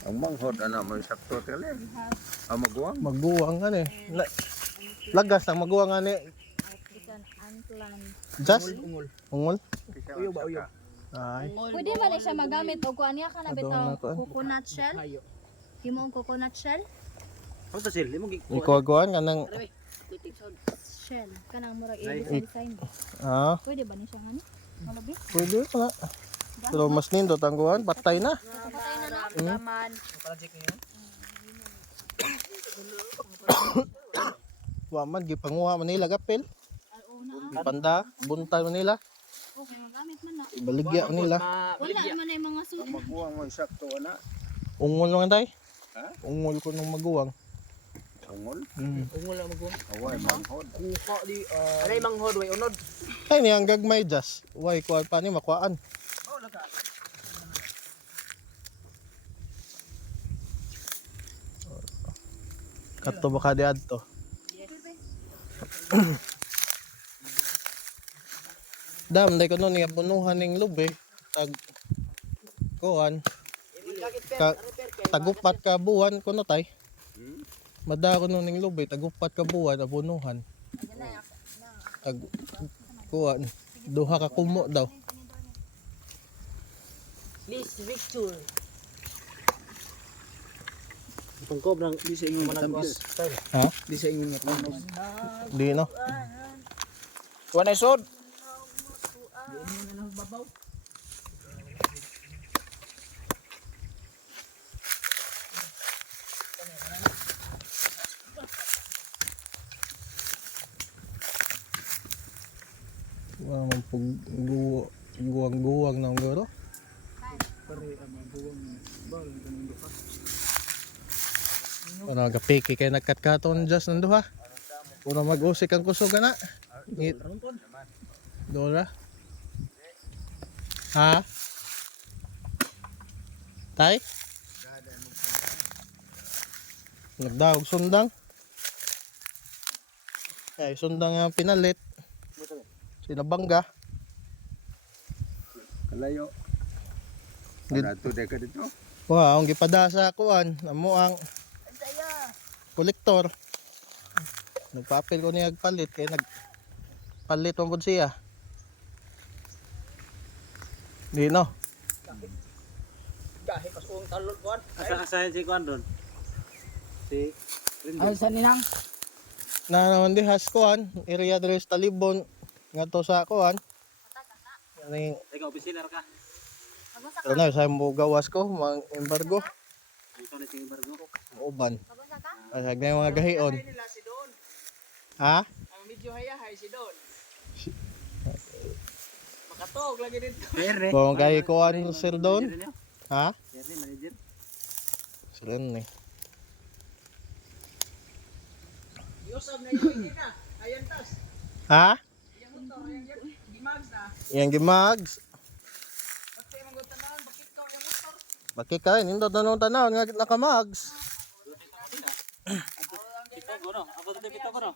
Ang manghod ana mo sakto tele. Ang maguwang. Maguwang ani. Lagas ang maguwang ani. African antlan. Just Ungol. ungol. Uyo ba uyo? Ay. Pwede ba na siya magamit o kuan niya ka na Adong bitaw na kuan. coconut shell? Hayo. Himo ang coconut shell? Ano ta sil? Imo gi. Ikuan kanang Shell. Kanang murag design. Pwede ba ni siya ngani? Malabi? pwede na. Pero mas nindot ang kuan, patay na. Patay na na. Laman. Project niyo. Wa man gipanguha man nila gapel. Una. Panda, buntal man nila. Okay, magamit man na. Ibaligya man nila. Wala man na yung mga Ang suit. maguwang mo sakto ana. Ungol man tay. Ha? Ungol ko nung maguwang. Ungol. Ungol lang magwa. Away manghod. Kuha di. Anay manghod way unod. Ay ni ang gagmay just. Why kuan pa ni makuan. Oh, laka. Kadto ba ka di adto? Dam day ko nun nga punuhan ning lube. Tag kuan. Tagupat ka buwan kuno tay. Mada ko nun ning lube, tagupat ka buwan abunuhan. Tag kuan. Duha ka kumo daw. Please Victor. Itong kobrang di sa ingon matambis. Ha? Di sa ingon matambis. Di no. Tuwa na isod. Wa man pug guwang na ang guro. Ano gapiki kay nagkatkaton just nanduha. Puro mag-usik ang kusog na. Ngit. Dora. Ha? Tay? Nagdaog sundang. Ay, sundang ang pinalit. Sinabangga. Kalayo. Did- Dito de ka dito. Wow, ang gipada sa kuan, amo ang kolektor. Nagpapil ko niya agpalit kay nagpalit man pud siya. Di no. Gahi pas uang talon kuan. Asa si Kuan doon? Si Ay sa ninang. Na naman di has kuan, area dres talibon ngadto sa kuan. Ani ikaw opisina ka. ano sa mo gawas ko, mang embargo, Ikaw na si Bargo. uban. Ay hag na yung mga gahion. Nila si Don. Ha? Ang medyo hayahay si Don. Makatog lagi dito. Pere. Kung kay kuan sir doon. Ha? Pere manager. Sir ni. Yusab na yung na. Ayan tas. Ha? Yang motor yang gimags na. Yang gimags. Pati mga tanan bakit ka yung motor. Bakit ka nindot na nung tanaw nga nakamags. Pito ko no. Ako dito pito ko no.